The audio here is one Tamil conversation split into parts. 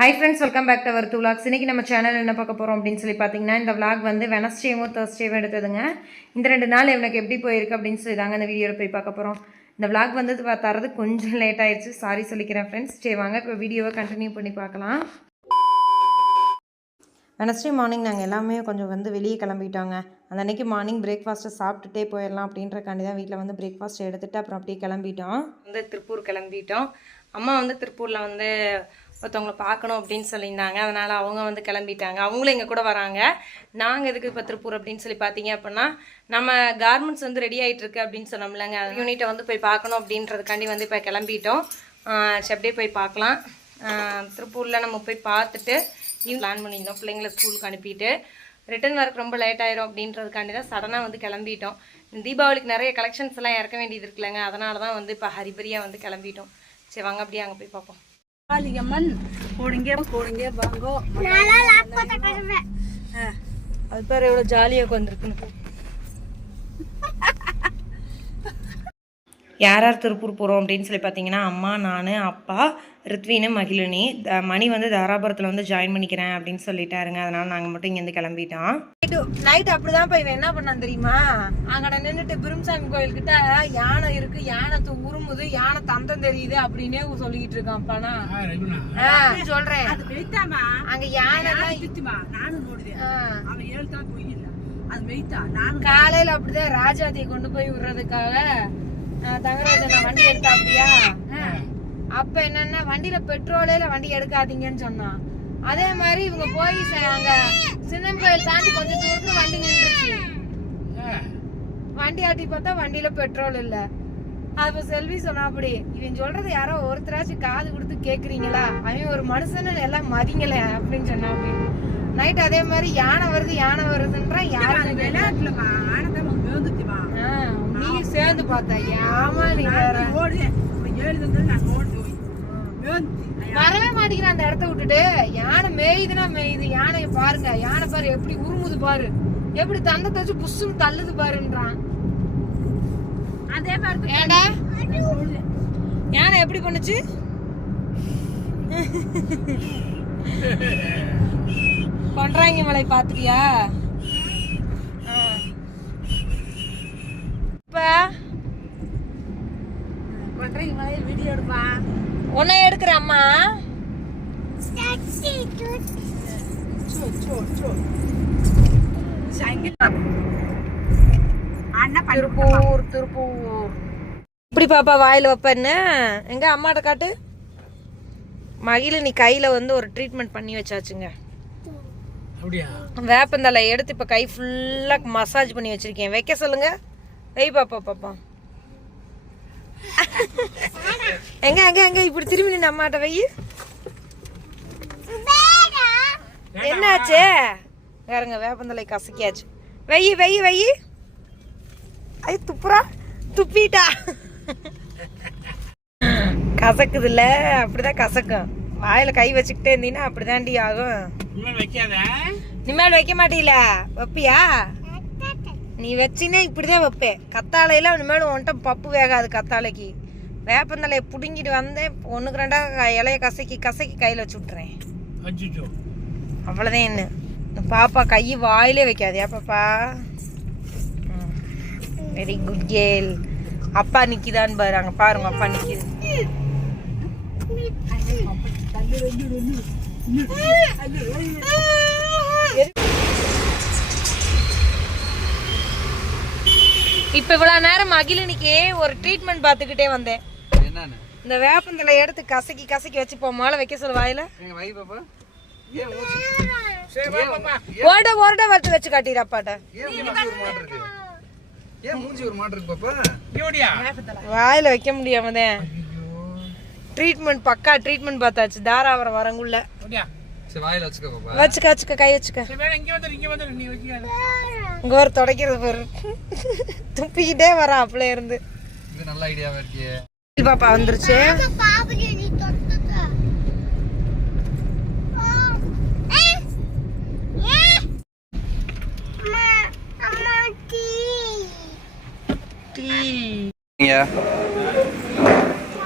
Hi friends welcome back to our two logs இன்றைக்கி நம்ம சேனல் என்ன பார்க்க போகிறோம் அப்படின்னு சொல்லி பார்த்தீங்கன்னா இந்த வ்ளாக் வந்து வெனஸ்டேவும் தேர்ஸ்டேவும் எடுத்ததுங்க. இந்த ரெண்டு நாள் இவனுக்கு எப்படி போயிருக்கு அப்படின்னு சொல்லி தாங்க இந்த வீடியோவில் போய் பார்க்க போகிறோம் இந்த விளாக் வந்து தரது கொஞ்சம் லேட் ஆயிடுச்சு. சாரி சொல்லிக்கிறேன் ஃப்ரெண்ட்ஸ் சரி வாங்க இப்போ வீடியோவை கண்டினியூ பண்ணி பார்க்கலாம். வெனஸ்டே மார்னிங் நாங்கள் எல்லாமே கொஞ்சம் வந்து வெளியே கிளம்பிட்டோங்க. அந்த அன்றைக்கி மார்னிங் பிரேக்ஃபாஸ்ட்டை சாப்பிட்டுட்டே போயிடலாம் அப்படின்றக்காண்டி தான் வீட்டில் வந்து பிரேக்ஃபாஸ்ட் எடுத்துகிட்டு அப்புறம் அப்படியே கிளம்பிட்டோம். வந்து திருப்பூர் கிளம்பிட்டோம். அம்மா வந்து திருப்பூரில் வந்து ஒருத்தவங்களை பார்க்கணும் அப்படின்னு சொல்லியிருந்தாங்க. அதனால் அவங்க வந்து கிளம்பிட்டாங்க. அவங்களும் எங்கள் கூட வராங்க. நாங்கள் எதுக்கு இப்போ திருப்பூர் அப்படின்னு சொல்லி பார்த்தீங்க அப்படின்னா நம்ம கார்மெண்ட்ஸ் வந்து ரெடி ஆகிட்டு இருக்கு அப்படின்னு சொன்னோம்லங்க. யூனிட்டை வந்து போய் பார்க்கணும் அப்படின்றதுக்காண்டி வந்து இப்போ கிளம்பிட்டோம். சரி அப்படியே போய் பார்க்கலாம். திருப்பூரில் நம்ம போய் பார்த்துட்டு பிளான் பண்ணியிருந்தோம். பிள்ளைங்களை ஸ்கூலுக்கு அனுப்பிட்டு ரிட்டர்ன் வரக்கு ரொம்ப லேட் ஆயிரும் அப்படின்றதுக்காண்டி தான் சடனாக வந்து கிளம்பிட்டோம். தீபாவளிக்கு நிறைய கலெக்ஷன்ஸ் எல்லாம் இறக்க வேண்டியது இருக்குல்லங்க. அதனால தான் வந்து இப்போ ஹரிபரியாக வந்து கிளம்பிட்டோம். சரி வாங்க அப்படியே அங்கே போய் பார்ப்போம். போடுங்க போடுங்க வாங்கோ. அது பேர் எவ்வளோ ஜாலியாக வந்திருக்குன்னு யார் யார் திருப்பூர் போகிறோம் அப்படின்னு சொல்லி பார்த்தீங்கன்னா அம்மா நான் அப்பா ரித்வினு மகிழினி. மணி வந்து தாராபுரத்தில் வந்து ஜாயின் பண்ணிக்கிறேன் அப்படின்னு சொல்லிட்டாருங்க. அதனால நாங்கள் மட்டும் இங்கேருந்து கிளம்பிட்டோம். நைட் அப்படிதான் போய் இவன் என்ன பண்ணான் தெரியுமா? அங்கே நின்றுட்டு பிரும்சாமி கோயில்கிட்ட யானை இருக்கு யானை உருமுது யானை தந்தம் தெரியுது அப்படின்னே சொல்லிக்கிட்டு இருக்கான். பணா சொல்றேன். அங்க யானை காலையில அப்படிதான் ராஜாத்தியை கொண்டு போய் விடுறதுக்காக வண்டி எடுத்தா அப்படியா அப்ப என்னன்னா வண்டியில பெட்ரோலே இல்ல வண்டி எடுக்காதீங்கன்னு சொன்னான் அதே மாதிரி இவங்க போய் அங்க சின்னம் கோயில் தாண்டி கொஞ்சம் தூரத்துல வண்டி நின்றுச்சு. வண்டி ஆட்டி பார்த்தா வண்டியில பெட்ரோல் இல்ல. அப்ப செல்வி சொன்னா அப்படி இவன் சொல்றது யாரோ ஒருத்தராச்சும் காது கொடுத்து கேக்குறீங்களா? அவன் ஒரு மனுஷன்னு எல்லாம் மதிங்கள அப்படின்னு சொன்னா அப்படி நைட் அதே மாதிரி யானை வருது யானை வருதுன்றான் யாரும் விளையாட்டுலமா ஆனந்தமா சேர்ந்து பார்த்தா ஏமா நீ வரவே மாட்டேங்கிறான் அந்த இடத்த விட்டுட்டு. யானை மேயுதுன்னா மேயுது. யானைய பாருங்க. யானை பாரு எப்படி உருமுது பாரு. எப்படி தந்தத்தை வச்சு புஷ்ஷுன்னு தள்ளுது பாருன்றான். அதே மாதிரி ஏடா யானை எப்படி பண்ணுச்சு? கொன்றாங்க மலை பாத்துக்கியா எடுப்பா. உன்னை எடுக்கிற அம்மா. திருப்பூர் திருப்பூர். இப்படி பாப்பா வாயில் வைப்பேன்னு எங்க அம்மாட்ட காட்டு. மகிழ நீ கையில வந்து ஒரு ட்ரீட்மெண்ட் பண்ணி வச்சாச்சுங்க. அப்படியா? வேப்பந்தலை எடுத்து இப்ப கை ஃபுல்லா மசாஜ் பண்ணி வச்சிருக்கேன். வைக்க சொல்லுங்க. வை பாப்பா பாப்பா எங்க எங்க எங்க? இப்படி திரும்பி நின்று அம்மாட்ட வை. என்னாச்சு? வேறங்க வேப்பந்தலை கசக்கியாச்சு. வை வை வை. ஐ துப்புறா. துப்பிட்டா. கசக்குதுல்ல அப்படிதான் கசக்கும். வாயில கை வச்சுக்கிட்டே இருந்தீங்கன்னா அப்படிதாண்டி ஆகும். இனிமேல் வைக்க மாட்டீல வைப்பியா? நீ வச்சினா இப்படிதான் வைப்பேன் கத்தாழையில இனிமேல் உன்கிட்ட பப்பு வேகாது கத்தாழைக்கு. வேப்பந்தலையை பிடுங்கிட்டு வந்தேன் ஒண்ணுக்கு ரெண்டா க- இலைய கசக்கி கசக்கி கையில வச்சு விட்டுறேன். அவ்வளோதான் என்ன. பாப்பா கை வாயிலே வைக்காதியா பாப்பா? வெரி குட் கேர்ள் அப்பா நிக்கிதான்னு பாரு. அங்க பாருங்க அப்பா நிக்குது. இப்ப இவ்வளவு நேரம் மகிழினிக்கு ஒரு ட்ரீட்மெண்ட் பார்த்துக்கிட்டே வந்தேன். என்னன்னு? இந்த வேப்பந்தலை எடுத்து கசக்கி கசக்கி வச்சு போ மேலே வைக்க சொல்ல வாயில. ஓட ஓரட வறுத்து வச்சு காட்டிடு அப்பாட்ட. வாயில வைக்க முடியாம தான். ட்ரீட்மெண்ட் பக்கா ட்ரீட்மெண்ட் பார்த்தாச்சு. தாராவரம் வரங்குள்ள. சரி வாயில வச்சுக்கோ பாப்பா வச்சுக்க வச்சுக்க கை வச்சுக்க. சரி வேற இங்க வந்து இங்க வந்து நீ வச்சுக்காத இங்க ஒரு தொடக்கிறது பாரு. துப்பிக்கிட்டே வரா அப்பல இருந்து. இது நல்ல ஐடியாவா இருக்கியே பாப்பா வந்துருச்சு.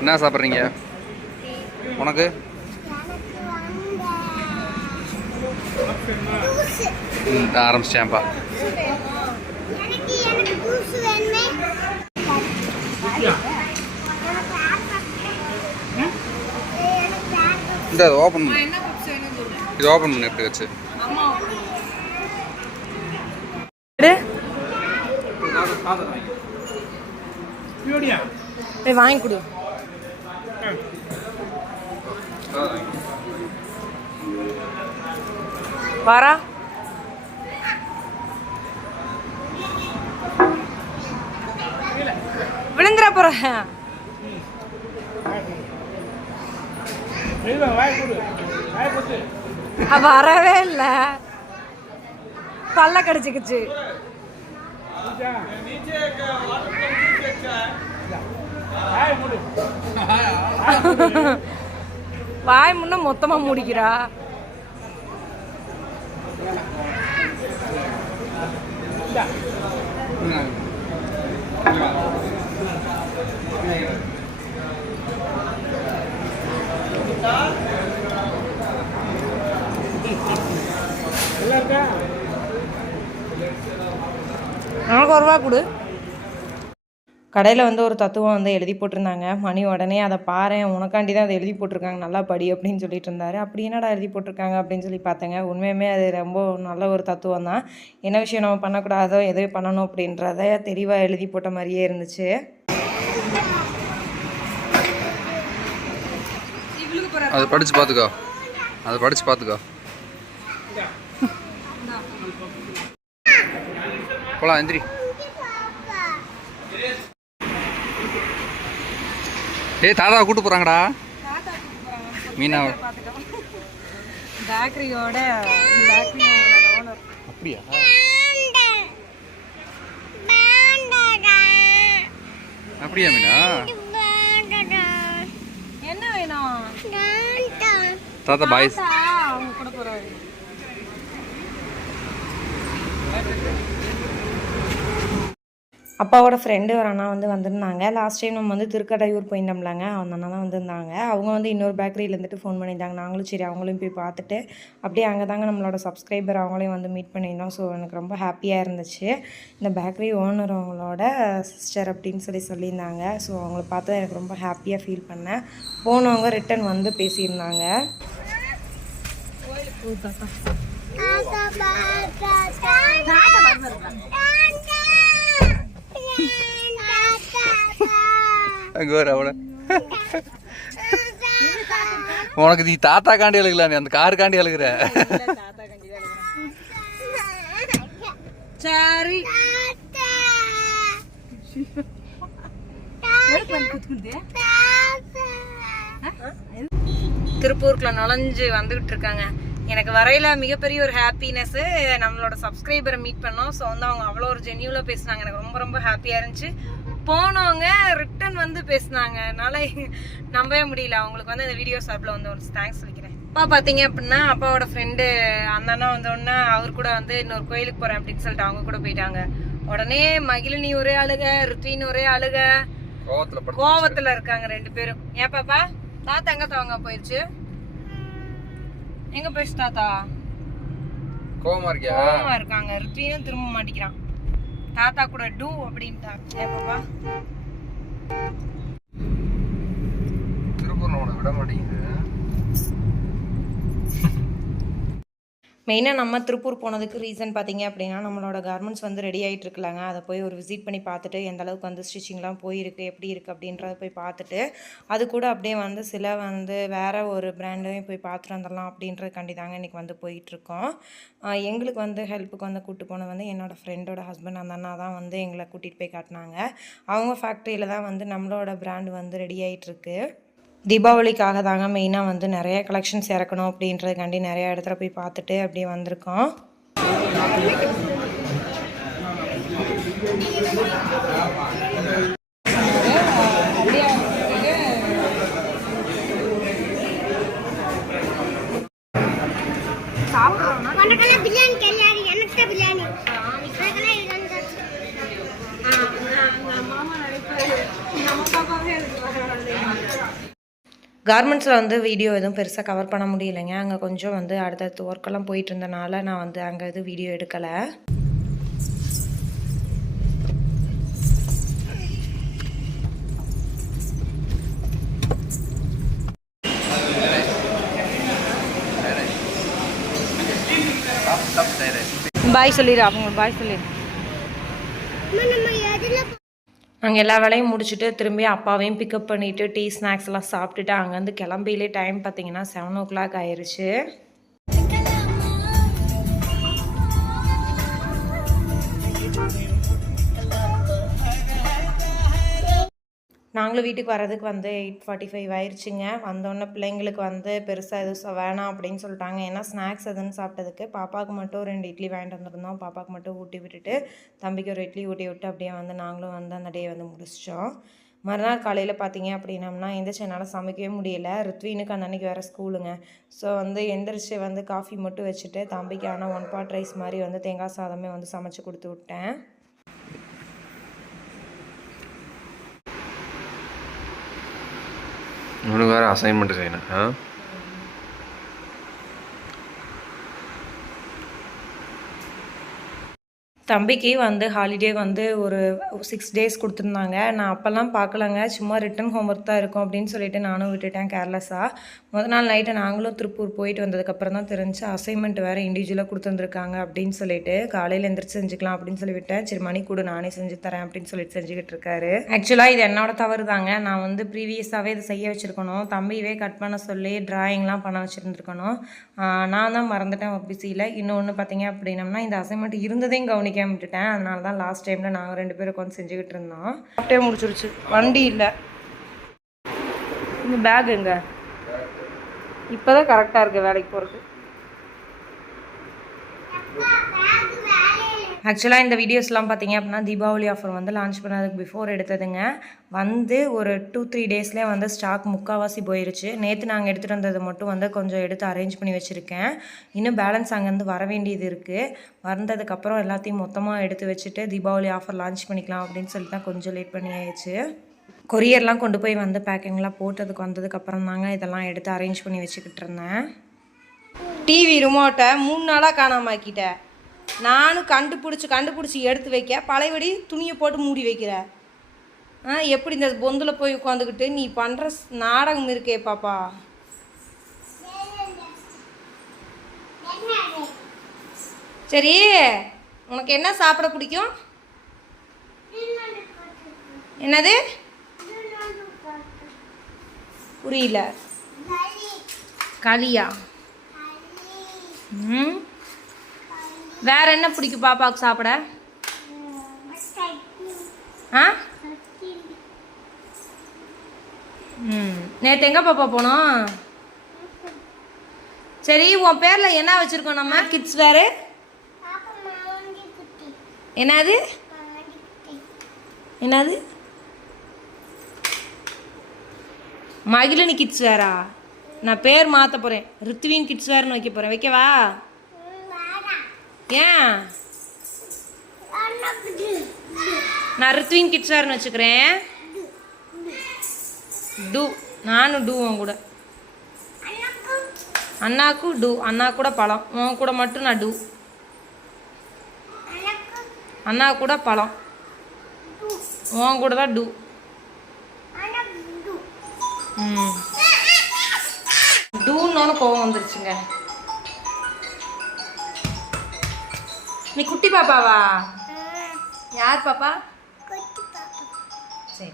என்ன சாப்பிட்றீங்க? உனக்கு? ஆரம்பிச்சிட்டேன்ப்பா. எனக்கு எனக்கு ஜூஸ் வேணுமே இந்த அதை ஓப்பன் பண்ணு. இது ஓப்பன் பண்ணு எப்படி வச்சு? வாங்கி கொடு. வாரா. விழுந்துற போற. வரவே இல்ல. பல்ல கடிச்சுக்குச்சு. வாய் முன்ன மொத்தமா முடிக்கிறா. நமக்கு ஒரு ரூபா கொடு. கடையில் வந்து ஒரு தத்துவம் வந்து எழுதி போட்டிருந்தாங்க. மணி உடனே அதை பாரேன் உனக்காண்டி தான் அதை எழுதி போட்டிருக்காங்க. நல்லா படி அப்படின்னு சொல்லிட்டு இருந்தாரு. அப்படி என்னடா எழுதி போட்டிருக்காங்க அப்படின்னு சொல்லி பார்த்தேங்க. உண்மையுமே அது ரொம்ப நல்ல ஒரு தத்துவம் தான். என்ன விஷயம் நம்ம பண்ணக்கூடாதோ எதுவும் பண்ணணும் அப்படின்றத தெளிவாக எழுதி போட்ட மாதிரியே இருந்துச்சு. அதை படிச்சு பார்த்துக்கோ. அதை படிச்சு பார்த்துக்கோ. போலாம் எந்திரி. ஏய் தாத்தா கூட்டு போறாங்கடா. மீனா. பேக்கரியோட அப்படியா? அப்படியா மீனா? என்ன வேணும்? தாத்தா பாய் அவங்க கூட போகிறாரு அப்பாவோட ஃப்ரெண்டு ஒரு அண்ணா வந்து வந்திருந்தாங்க. லாஸ்ட் டைம் நம்ம வந்து திருக்கடையூர் போயிருந்தோம்லங்க. அந்த அண்ணா தான் வந்திருந்தாங்க. அவங்க வந்து இன்னொரு பேக்கரியிலேருந்துட்டு ஃபோன் பண்ணியிருந்தாங்க. நாங்களும் சரி அவங்களையும் போய் பார்த்துட்டு அப்படியே அங்கே தாங்க நம்மளோட சப்ஸ்கிரைபர் அவங்களையும் வந்து மீட் பண்ணியிருந்தோம். ஸோ எனக்கு ரொம்ப ஹாப்பியாக இருந்துச்சு. இந்த பேக்கரி ஓனர் அவங்களோட சிஸ்டர் அப்படின்னு சொல்லி சொல்லியிருந்தாங்க. ஸோ அவங்கள பார்த்து எனக்கு ரொம்ப ஹாப்பியாக ஃபீல் பண்ணேன். போனவங்க ரிட்டன் வந்து பேசியிருந்தாங்க. தாத்தா. அவட உனக்கு நீ தாத்தா காண்டி அழுகல நீ? அந்த கார் காண்டி அழுகுற. சரி. திருப்பூருக்குள்ள நுழைஞ்சு வந்துகிட்டு இருக்காங்க. எனக்கு வரையில மிகப்பெரிய ஒரு ஹாப்பினஸ் நம்மளோட சப்ஸ்கிரைபரை மீட் பண்ணோம். ஸோ வந்து அவங்க அவ்வளோ ஒரு ஜென்யூல பேசினாங்க. எனக்கு ரொம்ப ரொம்ப ஹாப்பியாக இருந்துச்சு. போனவங்க ரிட்டன் வந்து பேசினாங்க. அதனால நம்பவே முடியல. அவங்களுக்கு வந்து இந்த வீடியோ சாப்பில் வந்து ஒரு தேங்க்ஸ் சொல்லிக்கிறேன். அப்பா பார்த்தீங்க அப்படின்னா அப்பாவோட ஃப்ரெண்டு அந்த அண்ணா வந்தோடனே அவர் கூட வந்து இன்னொரு கோயிலுக்கு போகிறேன் அப்படின்னு சொல்லிட்டு அவங்க கூட போயிட்டாங்க. உடனே மகிழினி ஒரே அழுக ருத்வின் ஒரே அழுக. கோவத்துல கோவத்துல இருக்காங்க ரெண்டு பேரும். ஏன் பாப்பா? தாத்தா எங்க தவங்க போயிருச்சு? எங்க போயிடுச்சு தாத்தா கோவமா இருக்கியா? கோவமா இருக்காங்க. ருத்வீனும் திரும்ப மாட்டிக்கிறான். தாத்தா கூட டூ அப்படின்ட்டாங்க ஏன் பாப்பா. திருப்பூர்ல உனக்கு விட மாட்டேங்குது. மெயினாக நம்ம திருப்பூர் போனதுக்கு ரீசன் பார்த்தீங்க அப்படின்னா நம்மளோட கார்மெண்ட்ஸ் வந்து ரெடி ஆகிட்டு இருக்கலாங்க அதை போய் ஒரு விசிட் பண்ணி பார்த்துட்டு எந்த அளவுக்கு வந்து ஸ்டிச்சிங்லாம் போயிருக்கு எப்படி இருக்குது அப்படின்றத போய் பார்த்துட்டு அது கூட அப்படியே வந்து சில வந்து வேறு ஒரு பிராண்டையும் போய் பார்த்துட்டு வந்துடலாம் அப்படின்றதுக்காண்டி தாங்க இன்றைக்கி வந்து போயிட்டுருக்கோம் எங்களுக்கு வந்து ஹெல்ப்புக்கு வந்து கூப்பிட்டு போனது வந்து என்னோடய ஃப்ரெண்டோட ஹஸ்பண்ட் அந்த அண்ணா தான் வந்து எங்களை கூட்டிகிட்டு போய் காட்டினாங்க. அவங்க ஃபேக்ட்ரியில் தான் வந்து நம்மளோட பிராண்ட் வந்து ரெடி ஆகிட்டுருக்கு தீபாவளிக்காக தாங்க மெயினாக வந்து நிறைய கலெக்ஷன்ஸ் இறக்கணும் அப்படின்றதுக்காண்டி நிறைய இடத்துல போய் பார்த்துட்டு அப்படியே வந்திருக்கோம் உனக்கெல்லாம் பிரியாணி கிடையாது எனக்கு தான் பிரியாணி உனக்கெல்லாம் இது வந்து கார்மெண்ட்ஸில் வந்து வீடியோ எதுவும் பெருசாக கவர் பண்ண முடியலைங்க. அங்கே கொஞ்சம் வந்து அடுத்தடுத்து ஒர்க்கெல்லாம் போயிட்டு இருந்தனால நான் வந்து அங்கே எதுவும் வீடியோ எடுக்கலை. பாய் சொல்லிடு அவங்க பாய் சொல்லிடு நாங்கள் எல்லா வேலையும் முடிச்சுட்டு திரும்பி அப்பாவையும் பிக்கப் பண்ணிவிட்டு டீ ஸ்நாக்ஸ் எல்லாம் சாப்பிட்டுட்டு அங்கேருந்து கிளம்பியிலே டைம் பார்த்தீங்கன்னா செவன் ஓ கிளாக் ஆயிடுச்சு நாங்களும் வீட்டுக்கு வர்றதுக்கு வந்து எயிட் ஃபார்ட்டி ஃபைவ் ஆயிடுச்சுங்க வந்தோடனே பிள்ளைங்களுக்கு வந்து பெருசாக எதுவும் வேணாம் அப்படின்னு சொல்லிட்டாங்க. ஏன்னா ஸ்நாக்ஸ் எதுன்னு சாப்பிட்டதுக்கு பாப்பாவுக்கு மட்டும் ரெண்டு இட்லி வாங்கிட்டு வந்திருந்தோம். பாப்பாவுக்கு மட்டும் ஊட்டி விட்டுட்டு தம்பிக்கு ஒரு இட்லி ஊட்டி விட்டு அப்படியே வந்து நாங்களும் வந்து அந்த டே வந்து முடிச்சிட்டோம். மறுநாள் காலையில் பார்த்தீங்க அப்படின்னம்னா எந்திரிச்சு என்னால் சமைக்கவே முடியல. ரித்வீனுக்கு அந்த அன்றைக்கி வேறு ஸ்கூலுங்க. ஸோ வந்து எந்திரிச்சு வந்து காஃபி மட்டும் வச்சுட்டு தம்பிக்கு ஆனால் ஒன் பாட் ரைஸ் மாதிரி வந்து தேங்காய் சாதமே வந்து சமைச்சு கொடுத்து விட்டேன். இவனுக்கு வேறு அசைன்மெண்ட் செய்யணும் ஆ? தம்பிக்கு வந்து ஹாலிடே வந்து ஒரு சிக்ஸ் டேஸ் கொடுத்துருந்தாங்க. நான் அப்போல்லாம் பார்க்கலங்க. சும்மா ரிட்டன் ஹோம்ஒர்க் தான் இருக்கும் அப்படின்னு சொல்லிட்டு நானும் விட்டுட்டேன் கேர்லெஸ்ஸாக முத நாள் நைட்டு நாங்களும் திருப்பூர் போயிட்டு வந்ததுக்கப்புறம் தான் தெரிஞ்சு அசைன்மெண்ட் வேறு இண்டிவிஜுவலாக கொடுத்துருந்துருக்காங்க அப்படின்னு சொல்லிட்டு காலையில் எந்திரிச்சு செஞ்சுக்கலாம் அப்படின்னு சொல்லி விட்டேன். சரி மணி கூட நானே செஞ்சு தரேன் அப்படின்னு சொல்லிட்டு செஞ்சுக்கிட்டு இருக்காரு. ஆக்சுவலாக இது என்னோட தவறு தாங்க நான் வந்து ப்ரீவியஸாகவே இதை செய்ய வச்சுருக்கணும். தம்பியவே கட் பண்ண சொல்லி ட்ராயிங்லாம் பண்ண வச்சுருந்துருக்கணும். நான் தான் மறந்துட்டேன் பிஸியில் இன்னொன்று பார்த்தீங்க அப்படின்னம்னா இந்த அசைன்மெண்ட் இருந்ததையும் கவனிக்காம விட்டுட்டேன். அதனால தான் லாஸ்ட் டைமில் நாங்கள் ரெண்டு பேரும் உட்காந்து செஞ்சுக்கிட்டு இருந்தோம். அப்படியே முடிச்சிருச்சு. வண்டி இல்லை. இந்த பேக் எங்க? இப்போ தான் கரெக்டாக இருக்குது வேலைக்கு போகிறதுக்கு ஆக்சுவலாக இந்த வீடியோஸ்லாம் பார்த்தீங்க அப்படின்னா தீபாவளி ஆஃபர் வந்து லான்ச் பண்ணதுக்கு பிஃபோர் எடுத்ததுங்க. வந்து ஒரு டூ த்ரீ டேஸ்லேயே வந்து ஸ்டாக் முக்கால்வாசி போயிருச்சு. நேற்று நாங்கள் எடுத்துகிட்டு வந்தது மட்டும் வந்து கொஞ்சம் எடுத்து அரேஞ்ச் பண்ணி வச்சுருக்கேன். இன்னும் பேலன்ஸ் அங்கேருந்து வர வேண்டியது இருக்குது வந்ததுக்கப்புறம் எல்லாத்தையும் மொத்தமாக எடுத்து வச்சுட்டு தீபாவளி ஆஃபர் லான்ச் பண்ணிக்கலாம் அப்படின்னு சொல்லி தான் கொஞ்சம் லேட் பண்ணி ஆயிடுச்சு. கொரியர்லாம் கொண்டு போய் வந்து பேக்கிங்லாம் போட்டதுக்கு வந்ததுக்கப்புறம் தாங்க இதெல்லாம் எடுத்து அரேஞ்ச் பண்ணி வச்சுக்கிட்டு இருந்தேன். டிவி ரிமோட்டை மூணு நாளாக காணாமாக்கிட்ட நானும் கண்டுபிடிச்சி கண்டுபிடிச்சி எடுத்து வைக்க. பழையபடி துணியை போட்டு மூடி வைக்கிற. ஆ எப்படி இந்த பொந்தில் போய் உட்காந்துக்கிட்டு நீ பண்ணுற நாடகம் இருக்கே பாப்பா. சரி உனக்கு என்ன சாப்பிட பிடிக்கும்? என்னது? புரியல. களியா? ம்? வேற என்ன பிடிக்கும் பாப்பாவுக்கு சாப்பிட? ஆ? ம். நேற்று எங்கே பாப்பா போனோம்? சரி உன் பேரில் என்ன வச்சுருக்கோம் நம்ம? கிட்ஸ் வேறு? என்னது? என்னது? மகிழினி கிட்ஸ் வேறா? நான் பேர் மாற்ற போகிறேன் ரித்வின் கிட்ஸ் வேறுன்னு வைக்க போகிறேன் வைக்கவா? ஏன்? நான் ரித்வின் கிட்ஸார்னு வச்சுக்கிறேன். டூ. நானும் டூ உன் கூட. அண்ணாக்கும் டூ. அண்ணா கூட பழம். உன் கூட மட்டும் நான் டூ. அண்ணா கூட பழம். உன் கூட தான் டூ. டூன்னு கோவம் வந்துருச்சுங்க. நீ குட்டி பாப்பாவா? யார் பாப்பா? சரி.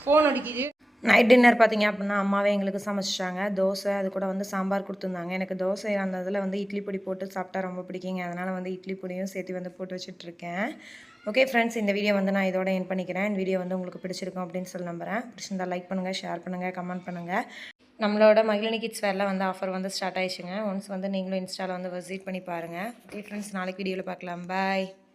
ஃபோன் அடிக்குது. நைட் டின்னர் பார்த்தீங்க அப்படின்னா அம்மாவே எங்களுக்கு சமைச்சிட்டாங்க. தோசை அது கூட வந்து சாம்பார் கொடுத்துருந்தாங்க. எனக்கு தோசை அந்த இதில் வந்து இட்லி பொடி போட்டு சாப்பிட்டா ரொம்ப பிடிக்குங்க. அதனால் வந்து இட்லி பொடியும் சேர்த்து வந்து போட்டு வச்சுட்ருக்கேன் ஓகே ஃப்ரெண்ட்ஸ் இந்த வீடியோ வந்து நான் இதோட என் பண்ணிக்கிறேன். இந்த வீடியோ வந்து உங்களுக்கு பிடிச்சிருக்கும் அப்படின்னு சொல்லி நம்புறேன். பிடிச்சிருந்தா லைக் பண்ணுங்கள் ஷேர் பண்ணுங்கள் கமெண்ட் பண்ணுங்கள் நம்மளோட மகிழினி கிட்ஸ் வேர்லாம் வந்து ஆஃபர் வந்து ஸ்டார்ட் ஆயிடுச்சுங்க. ஒன்ஸ் வந்து நீங்களும் இன்ஸ்டாவில் வந்து விசிட் பண்ணி பாருங்கள் ஓகே ஃப்ரெண்ட்ஸ் நாளைக்கு வீடியோவில் பார்க்கலாம். பாய்